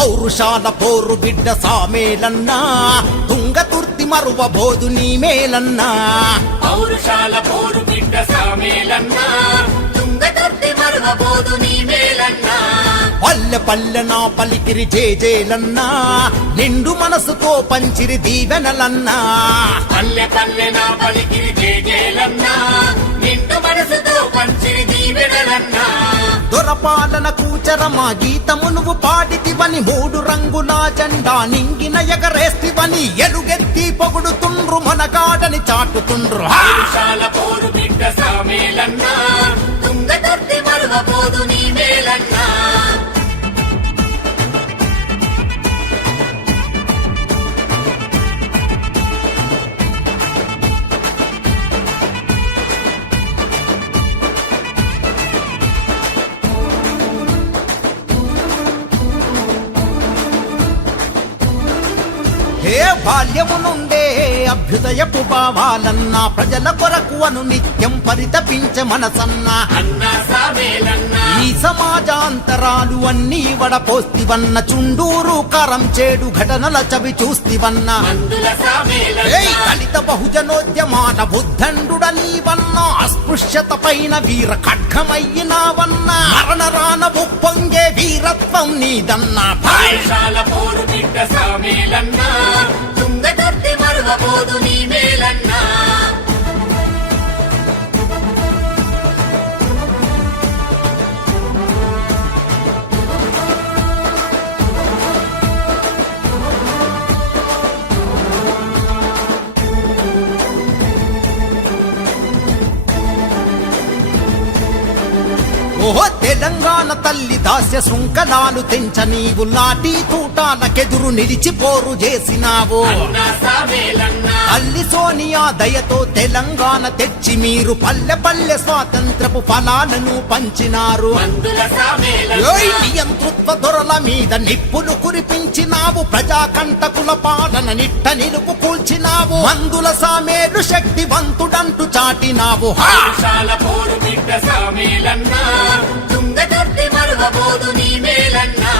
పౌరుషాల పోరు బిడ్డ సామేలన్నా తుంగతుర్తి మరువబోదు నీ మేలన్నా పౌరుషాల పోరు బిడ్డ సామేలన్నా తుంగతుర్తి మరువబోదు నీ మేలన్నా పల్లె పల్లె నా పలికిరి జేజేలన్నా నిండు మనసుతో పంచిరి దీవెనలన్నా పల్లె పల్లె నా పలికిరి జేజేలన్నా నిండు మనసుతో పంచిరి దీవెనలన్నా దొరపాలన కూచరమా గీతము నువ్వు పాడితివని మూడు రంగుల జెండా నింగిన ఎగరేస్తివని ఎలుగెత్తి పొగుడుతుండ్రు మనగాడని చాటుతుండ్రు పౌరుషాల పోరు బిడ్డ సామేలన్నా తుంగతుర్తి మరువబోదు నీ మేలన్నా హే బాల్యము నుండే అభ్యుదయపు భావాలన్నా ప్రజల కొరకు అను నిత్యం పరితపించ మనసన్నా అన్నా సామేలన్నా ఈ సమాజాంతరాలు అన్నీ వడపోస్తివన్న చుండూరు కరం చేడు ఘటనల చవి చూస్తివన్న మందుల సామేలన్నా దళిత బహుజనోద్యమాన బుద్ధండుడనీవన్న అస్పృశ్యత పైన వీర ఖడ్గమయ్యినావన్న మరణరాన ఉప్పొంగే వీరత్వం నీదన్నా పౌరుషాల పోరు బిడ్డ సామేలన్నా తుంగతుర్తి మరువబోదు నీ మేలన్నా ఓహో తెలంగాణ తల్లి దాస్య శృంఖలాలు తెంచ నీవు లాఠీ తూటాలకెదురు నిలిచిపోరు చేసినావు అన్నా సామేలన్నా తల్లి సోనియా దయతో తెలంగాణ తెచ్చి మీరు పల్లె పల్లె స్వాతంత్రపు ఫలాలను పంచినారు మందుల సామేలన్నా నియంతృత్వ దొరల మీద నిప్పులు కురిపించినావు ప్రజాకంటకుల పాలన నిట్ట నిలుపు కూల్చినావు మందుల సామేలు శక్తివంతుడంటూ చాటినావు పౌరుషాల పోరు బిడ్డ సామేలన్నా తుంగతుర్తి మరువబోదు నీ మేలన్నా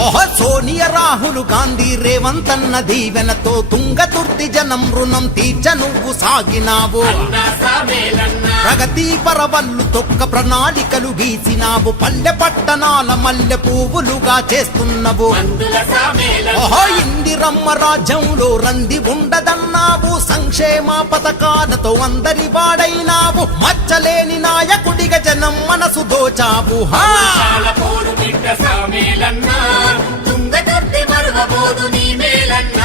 ఓహో సోనియా రాహుల్ గాంధీ రేవంతన్న దీవెనతో తుంగతుర్తి జనం రుణం తీర్చ నువ్వు సాగినావు అన్నా సామేలన్నా ప్రగతి పరవల్లు తొక్క ప్రణాళికలు గీసినావు పల్లె పట్టణాల మల్లె పువ్వులుగా చేస్తున్నవు మందుల సామేలన్నా ఓహో ఇందిరమ్మ రాజ్యంలో రంది ఉండదన్నావు సంక్షేమ పథకాలతో అందరి వాడైనావు మచ్చలేని నాయకుడిగా జనం మనసు దోచావు పౌరుషాల పోరు బిడ్డ సామేలన్నా తుంగతుర్తి మరువబోదు నీ మేలన్నా